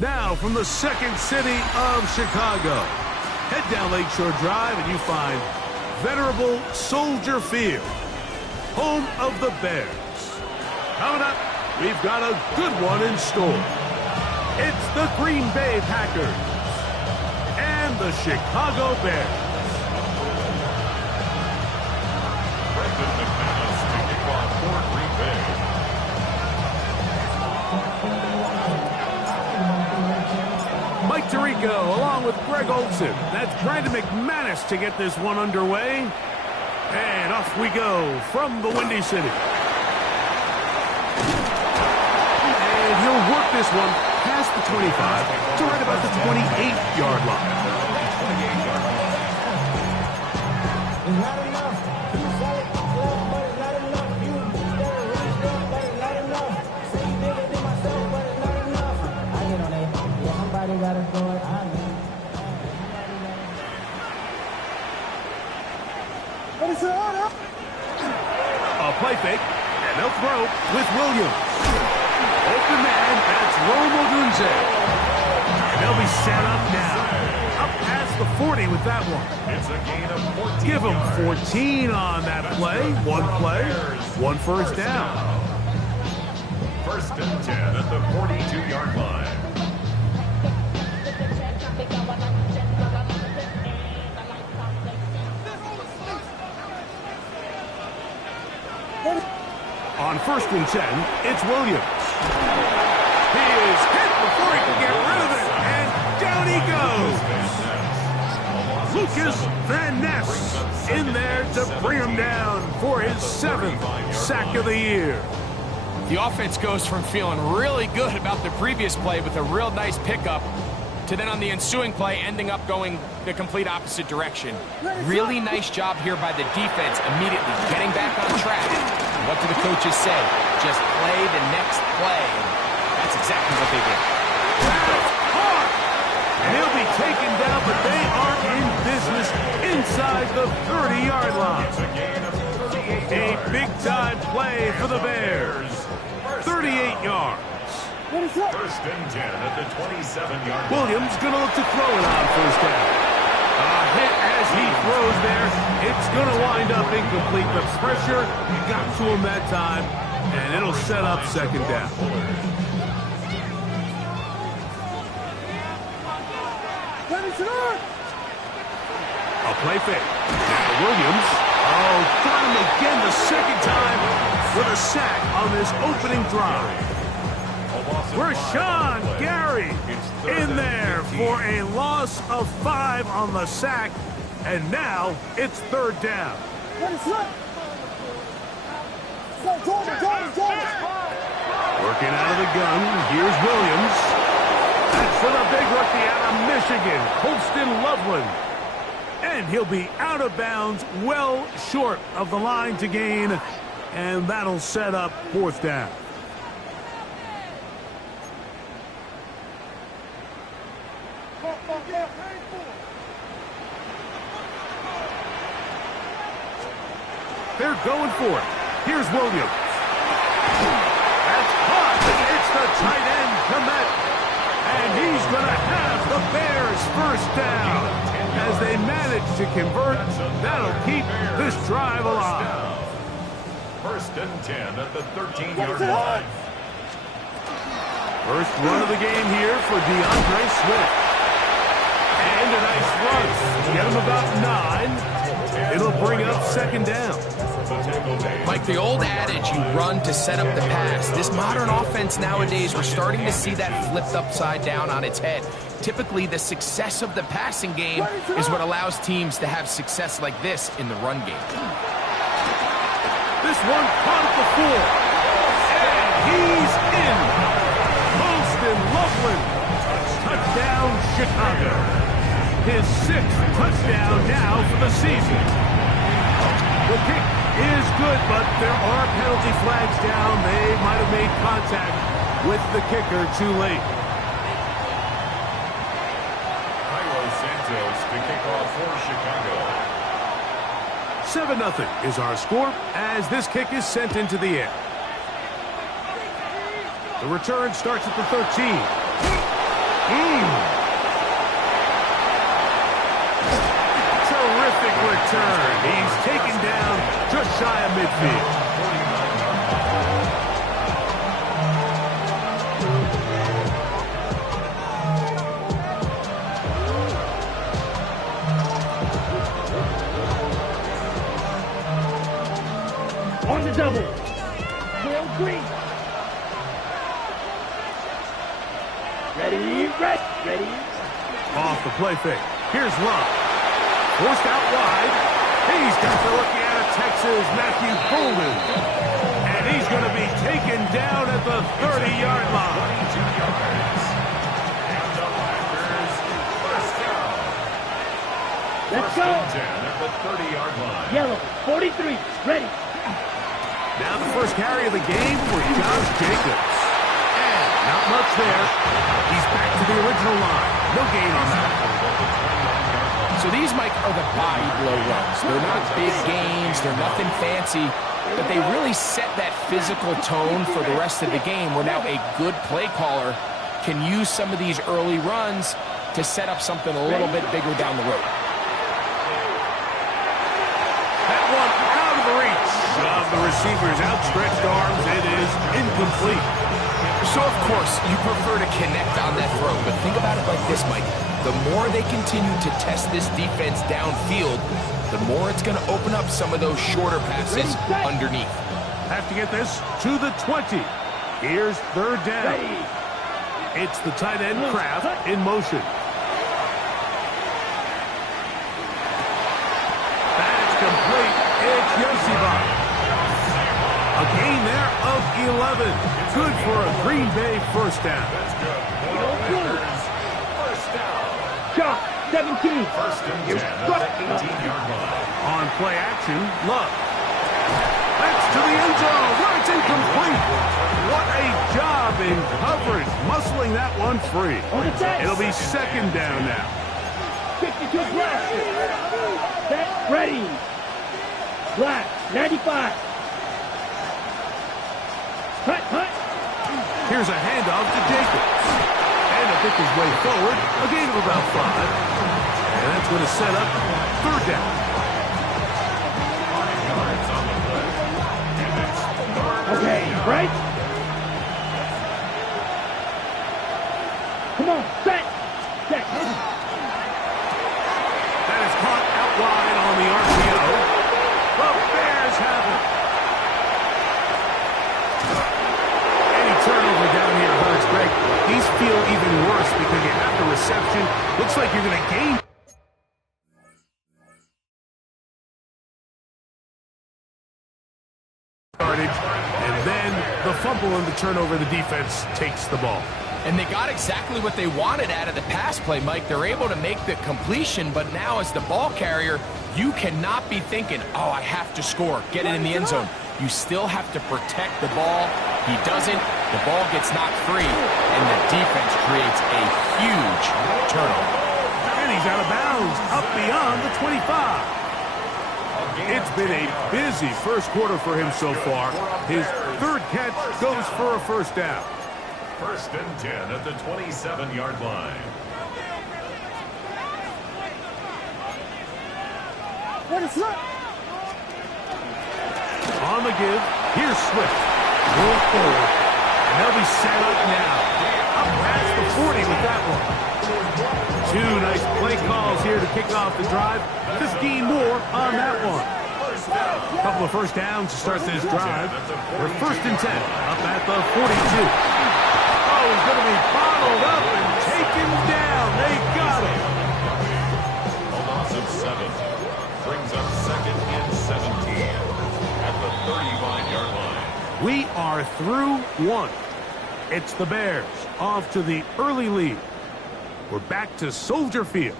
Now from the second city of Chicago, head down Lakeshore Drive and you find venerable Soldier Field, home of the Bears. Coming up, we've got a good one in store. It's the Green Bay Packers and the Chicago Bears. Brendan McManus to kick off for Green Bay. Mike Tirico along with Greg Olson. That's Brandon McManus to get this one underway. And off we go from the Windy City. And he'll work this one past the 25 to right about the 28-yard line. A play fake, and they'll throw with Williams. Open man, that's Rome Odunze. And they'll be set up now. Up past the 40 with that one. It's a gain of 14 Give them yards. 14 on that play. One first down. First and 10 at the 42-yard line. On first and 10, it's Williams. He is hit before he can get rid of it, and down he goes. Lucas Van Ness in there to bring him down for his 7th sack of the year. The offense goes from feeling really good about the previous play with a real nice pickup to then on the ensuing play ending up going the complete opposite direction. Really nice job here by the defense immediately getting back on track. What do the coaches say? Just play the next play. That's exactly what they did. That's hard. And he'll be taken down, but they are in business inside the 30-yard line. A big-time play for the Bears. 38 yards. First and 10 at the 27-yard line. Williams going to look to throw it on first down. A hit as he throws there. It's going to wind up incomplete. The pressure got to him that time, and it'll set up second down. A play fake. Now Williams. Oh, got him again the second time with a sack on this opening drive. Rashawn Gary in there for a loss of 5 on the sack, and now it's third down. Working out of the gun, here's Williams. That's for the big rookie out of Michigan, Colston Loveland. And he'll be out of bounds, well short of the line to gain, and that'll set up fourth down. They're going for it. Here's Williams. That's caught. It's the tight end, Kmet. And he's going to have the Bears first down. As they manage to convert, that'll keep this drive alive. First and 10 at the 13-yard line. First run of the game here for DeAndre Swift. And a nice run. Get him about 9. It'll bring up second down. Mike, the old adage, you run to set up the pass. This modern offense nowadays, we're starting to see that flipped upside down on its head. Typically, the success of the passing game is what allows teams to have success like this in the run game. This one caught at the 4. And he's in. Colston Loveland. Touchdown, Chicago. His 6th touchdown now for the season. The kick is good, but there are penalty flags down. They might have made contact with the kicker too late. Cairo Santos to kick off for Chicago. 7-0 is our score as this kick is sent into the air. The return starts at the 13. Terrific return. He's taken down just shy of midfield. On the double. Will Green. Ready. Off the play fake. Here's Love. Forced out wide. He's got the rookie out of Texas, Matthew Golden. And he's going to be taken down at the 30-yard line. 22 yards. And the Packers first down. Let's First go. and 10 at the 30-yard line. Yellow. 43. Ready. Now the first carry of the game for Josh Jacobs. And not much there. He's back to the original line. No gain on that. So these, Mike, are the body blow runs. They're not big gains. They're nothing fancy. But they really set that physical tone for the rest of the game where now a good play caller can use some of these early runs to set up something a little bit bigger down the road. That one out of the reach of the receiver's outstretched arms. It is incomplete. So, of course, you prefer to connect on that throw. But think about it like this, Mike. The more they continue to test this defense downfield, the more it's going to open up some of those shorter passes underneath. Have to get this to the 20. Here's third down. It's the tight end Kraft in motion. That's complete. It's Yosibach. A gain there of 11. Good for a Green Bay first down. That's good. Packers first down. Shot. 17. First and 10 at the 18-yard line. On play action, Love. That's to the end zone where it's incomplete. What a job in coverage, muscling that one free. It'll be second down now. 52 black. Set. Ready. Black. 95. Hut. Here's a handoff to Jacobs. And to pick his way forward, a gain of about 5. And that's going to set up third down. Okay, right? Come on, set. That is caught out wide on the RPO. The Bears have it. Any turnover down here hurts, Greg. These feel even worse because you have the reception. Looks like you're going to gain. And then the fumble and the turnover, the defense takes the ball. And they got exactly what they wanted out of the pass play, Mike. They're able to make the completion, but now as the ball carrier, you cannot be thinking, oh, I have to score, get it in the end zone. You still have to protect the ball. He doesn't. The ball gets knocked free, and the defense creates a huge turnover. And he's out of bounds, up beyond the 25. It's been a busy first quarter for him so far. His third catch goes for a first down. First and 10 at the 27-yard line. What is that? On the give, here's Swift. Roll forward, and they'll be set up now. Up past the 40 with that one. Two nice play calls here to kick off the drive. 15 more on that one. A couple of first downs to start this drive. They're first and 10, up at the 42. Oh, he's going to be bottled up and taken down. They got him. A loss of 7 brings up second and 17 at the 35-yard line. We are through one. It's the Bears off to the early lead. We're back to Soldier Field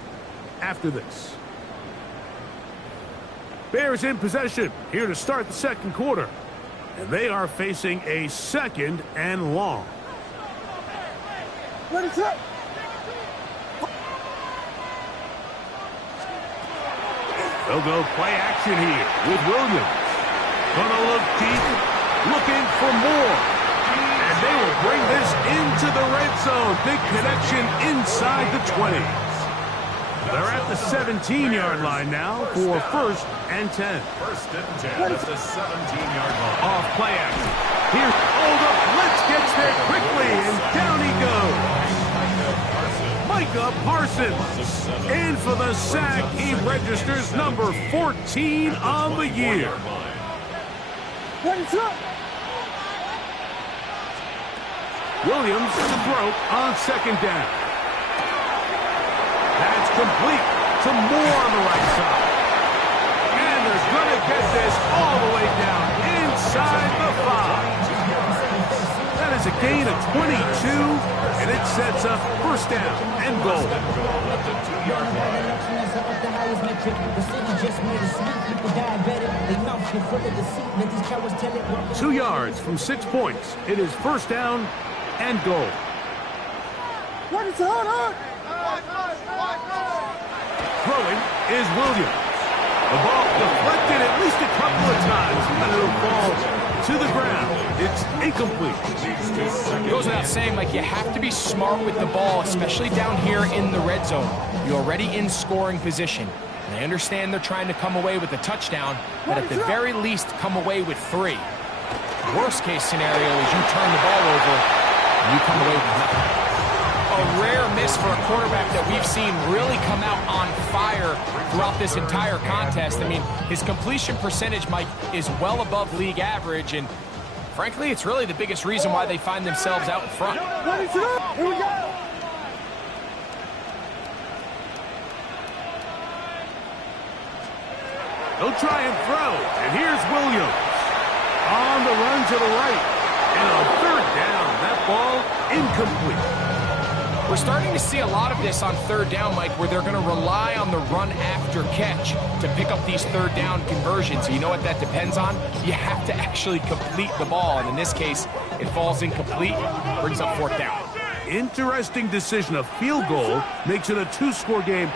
after this. Bears in possession here to start the second quarter. And they are facing a second and long. What is that? They'll go play action here with Williams. Gonna look deep, looking for more. And they will bring this into the red zone. big connection inside the 20. They're at the 17-yard line now for 1st and 10. 1st and 10 at the 17-yard line. Off play action. Here's, the blitz gets there quickly, and down he goes. Micah Parsons. In for the sack. He registers number 14 on the year. Williams to throw on 2nd down. That's complete to Moore on the right side. And they're going to get this all the way down inside the 5. That is a gain of 22, and it sets up 1st down and goal. 2 yards from 6 points. It is 1st down and goal. Throwing is Williams. The ball deflected at least a couple of times, and it'll fall to the ground. It's incomplete. It goes without saying, Mike, you have to be smart with the ball, especially down here in the red zone. You're already in scoring position. And I understand they're trying to come away with a touchdown, but at the very least, come away with 3. Worst case scenario is you turn the ball over, and you come away with nothing. A rare miss for a quarterback that we've seen really come out on fire throughout this entire contest. I mean, his completion percentage, Mike, is well above league average, and frankly, it's really the biggest reason why they find themselves out in front. Here we go. They'll try and throw, and here's Williams. On the run to the right, and on 3rd down, that ball incomplete. We're starting to see a lot of this on 3rd down, Mike, where they're going to rely on the run after catch to pick up these 3rd down conversions. You know what that depends on? You have to actually complete the ball, and in this case, it falls incomplete, brings up 4th down. Interesting decision. A field goal makes it a 2-score game.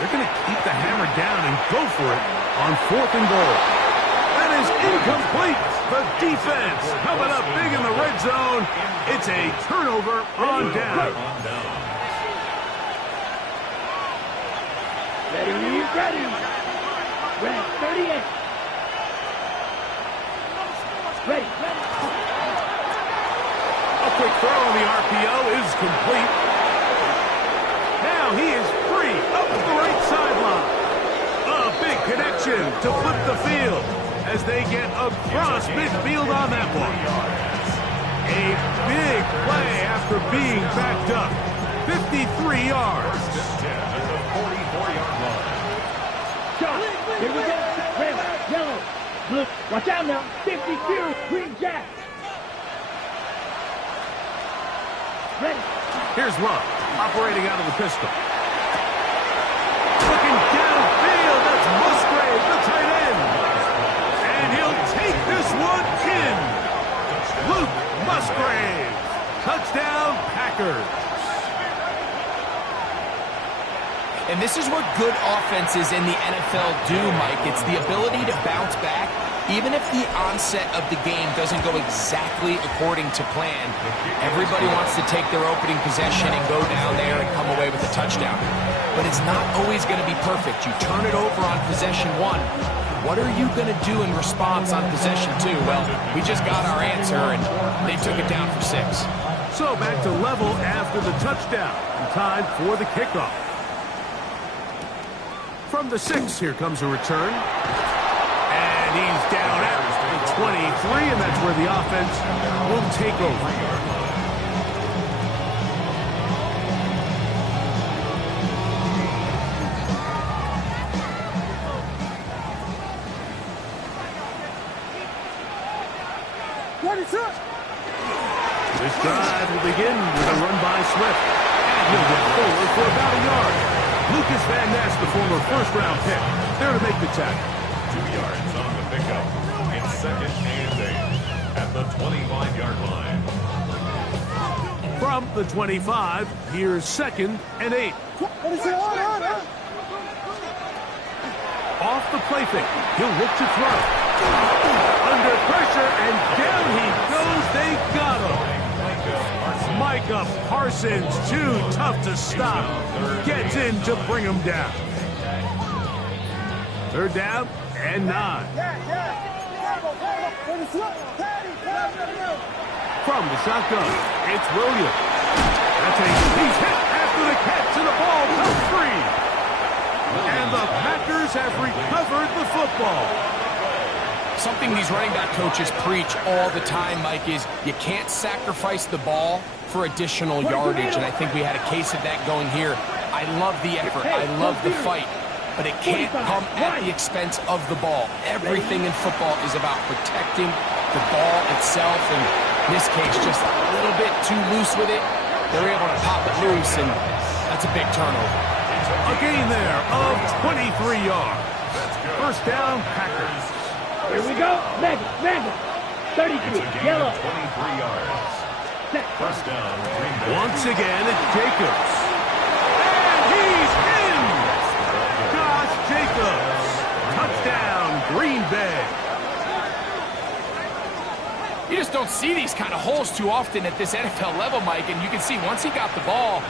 They're going to keep the hammer down and go for it on 4th and goal. That is incomplete. The defense coming up big in the red zone. It's a turnover on down. Ready. Red 38. Ready. A quick throw on the RPO is complete. Now he is free up the right sideline. A big connection to flip the field as they get across midfield on that one. A big play after being backed up. 53 yards. 10 at the 44-yard line. Shot. Here we go. Red, yellow, blue. Watch out now. 52. Green Jack. Ready. Here's Love, operating out of the pistol. Looking downfield, that's Musgrave, the tight end. And he'll take this one in. Luke Musgrave. Touchdown, Packers. And this is what good offenses in the NFL do, Mike. It's the ability to bounce back, even if the onset of the game doesn't go exactly according to plan. Everybody wants to take their opening possession and go down there and come away with a touchdown. But it's not always going to be perfect. You turn it over on possession 1. What are you going to do in response on possession 2? Well, we just got our answer, and they took it down for 6. So back to level after the touchdown. Time for the kickoff. From the 6, here comes a return. And he's down at the 23, and that's where the offense will take over. This drive will begin with a run by Swift. And he'll get forward for about a yard. Lucas Van Ness, the former first-round pick, there to make the tackle. 2 yards on the pickup. It's 2nd and 8 at the 25-yard line. From the 25, here's 2nd and 8. Off the play fake, he'll look to throw. Under pressure, and down he goes. They got him. Micah Parsons, too tough to stop. Gets in to bring him down. Third down and 9. From the shotgun, it's Williams. He's hit after the catch and the ball comes free. And the Packers have recovered the football. Something these running back coaches preach all the time, Mike, is you can't sacrifice the ball for additional yardage, and I think we had a case of that going here. I love the effort. I love the fight. But it can't come at the expense of the ball. Everything in football is about protecting the ball itself, and in this case, just a little bit too loose with it. They're able to pop it loose, and that's a big turnover. A gain there of 23 yards. First down, Packers. Here we go. Mega. 33. Yellow. 23 yards. First down. Once again, it's Jacobs. And he's in! Josh Jacobs. Touchdown, Green Bay. You just don't see these kind of holes too often at this NFL level, Mike, and you can see once he got the ball,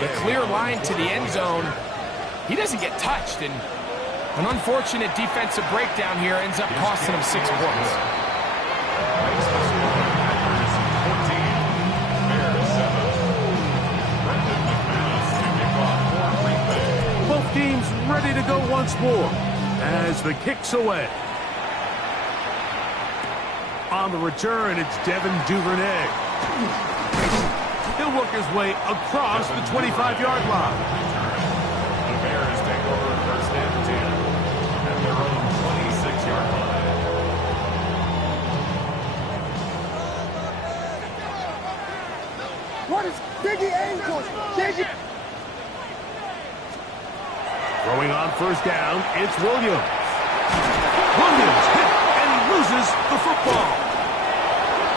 the clear line to the end zone, he doesn't get touched, and an unfortunate defensive breakdown here ends up costing him 6 points. Both teams ready to go once more as the kick's away. On the return, it's Devin Duvernay. He'll work his way across the 25-yard line. The Bears take over first and 10 at their own 26-yard line. What is Biggie Angels? Throwing on first down, it's Williams. Williams hit, and he loses the football.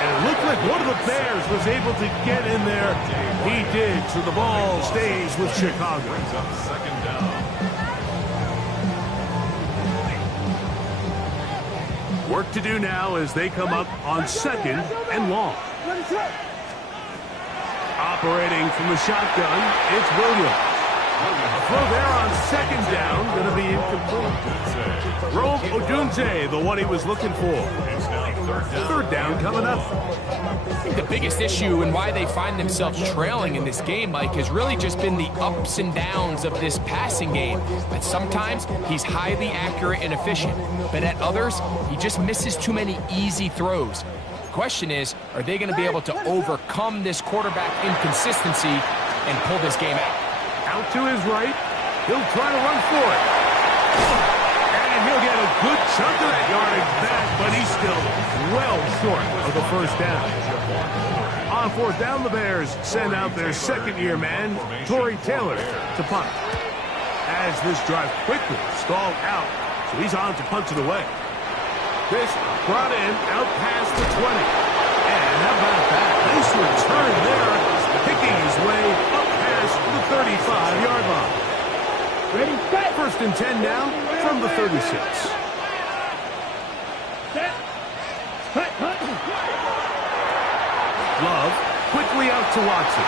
And it looked like one of the Bears was able to get in there. He did, so the ball stays with Chicago. Brings up second down. Work to do now as they come up on second and long. Operating from the shotgun, it's Williams. A throw there on second down, going to be incomplete. Rome Odunze, the one he was looking for. Third down coming up. I think the biggest issue and why they find themselves trailing in this game, Mike, has really just been the ups and downs of this passing game. At sometimes, he's highly accurate and efficient, but at others, he just misses too many easy throws. The question is, are they going to be able to overcome this quarterback inconsistency and pull this game out? Out to his right. He'll try to run for it. And he'll get a good chunk of that yardage back, but he's still well short of the first down. On fourth down, the Bears send out their second-year man, Torrey Taylor, to punt. As this drive quickly stalled out, so he's on to punt it away. This brought in out past the 20. And how about that? Nice return there, picking his way up past the 35-yard line. Ready, set. First and 10 now from the 36. Set. Hut. Love quickly out to Watson.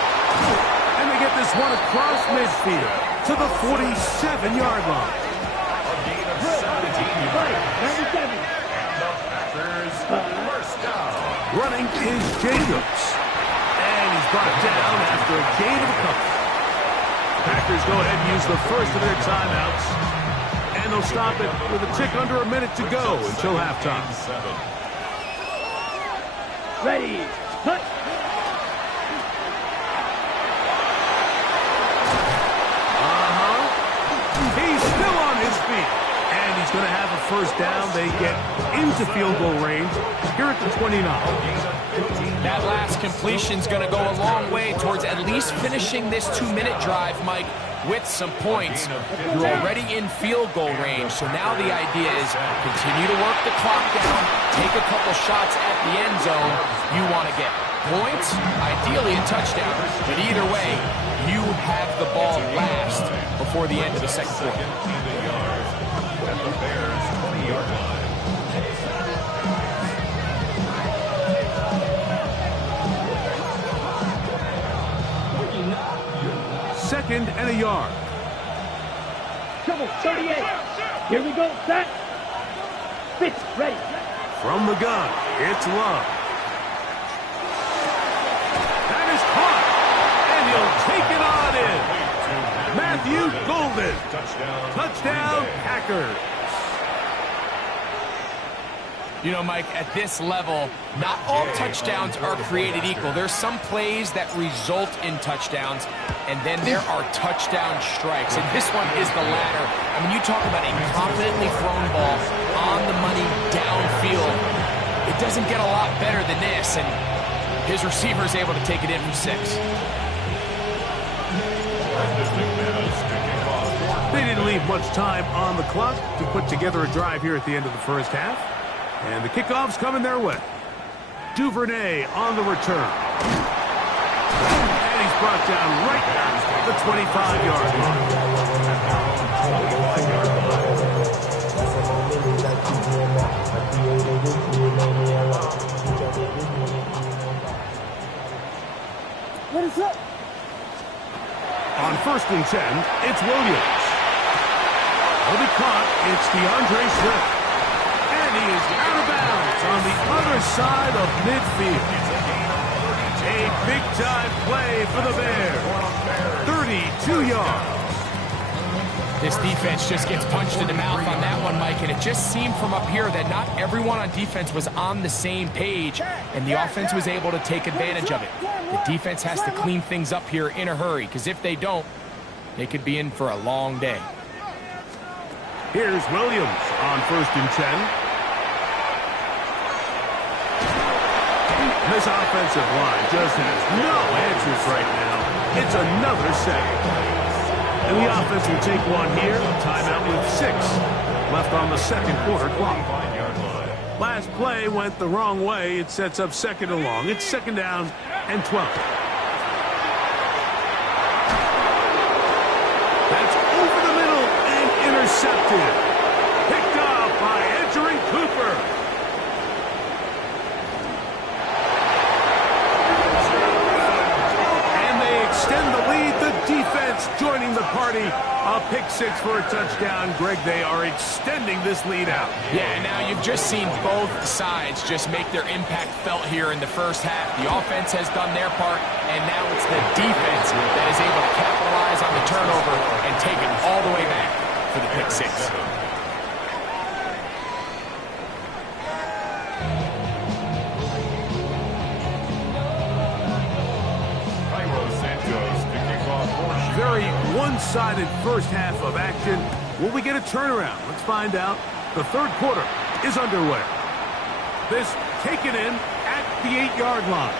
And they get this one across midfield to the 47-yard line. A gain of 17 yards. 97. Packers first down. Running is Jacobs. And he's brought down after a gain of a couple. Packers go ahead and use the first of their timeouts. And they'll stop it with a tick under a minute to go until halftime. Ready, hut. He's still on his feet. And he's going to have a first down. They get into field goal range here at the 29. That last completion's going to go a long way towards at least finishing this 2-minute drive, Mike, with some points. You're already in field goal range, so now the idea is continue to work the clock down, take a couple shots at the end zone. You want to get points, ideally a touchdown, but either way, you have the ball last before the end of the second quarter. At the Bears' 20-yard line. 2nd and a yard. Come on, 38. Here we go, set. Pitch, ready. From the gun, it's Love. That is caught, and he'll take it on in. Matthew Golden. Touchdown, Packers. You know, Mike, at this level, not all touchdowns are created equal. There's some plays that result in touchdowns, and then there are touchdown strikes. And this one is the latter. I mean, you talk about a confidently thrown ball on the money downfield. It doesn't get a lot better than this, and his receiver is able to take it in for 6. They didn't leave much time on the clock to put together a drive here at the end of the first half. And the kickoff's coming their way. Duvernay on the return. And he's brought down right at the 25-yard line. What is up? On 1st and 10, it's Williams. Will be caught. It's DeAndre Swift. And he is out of bounds on the other side of midfield. A big-time play for the Bears. 32 yards. This defense just gets punched in the mouth on that one, Mike, and it just seemed from up here that not everyone on defense was on the same page, and the offense was able to take advantage of it. The defense has to clean things up here in a hurry, because if they don't, they could be in for a long day. Here's Williams on 1st and 10. This offensive line just has no answers right now. It's another sack. And the offense will take one here. Timeout with 6 left on the 2nd quarter clock. Last play went the wrong way. It sets up 2nd and long. It's 2nd down and 12. That's over the middle and intercepted. Picked off by Edgerrin Cooper. Extend the lead. The defense joining the party. A pick 6 for a touchdown. Greg, they are extending this lead out. Yeah, and now you've just seen both sides just make their impact felt here in the first half. The offense has done their part, and now it's the defense that is able to capitalize on the turnover and take it all the way back for the pick 6. Very one-sided first half of action. Will we get a turnaround? Let's find out. The 3rd quarter is underway. This taken in at the 8-yard line.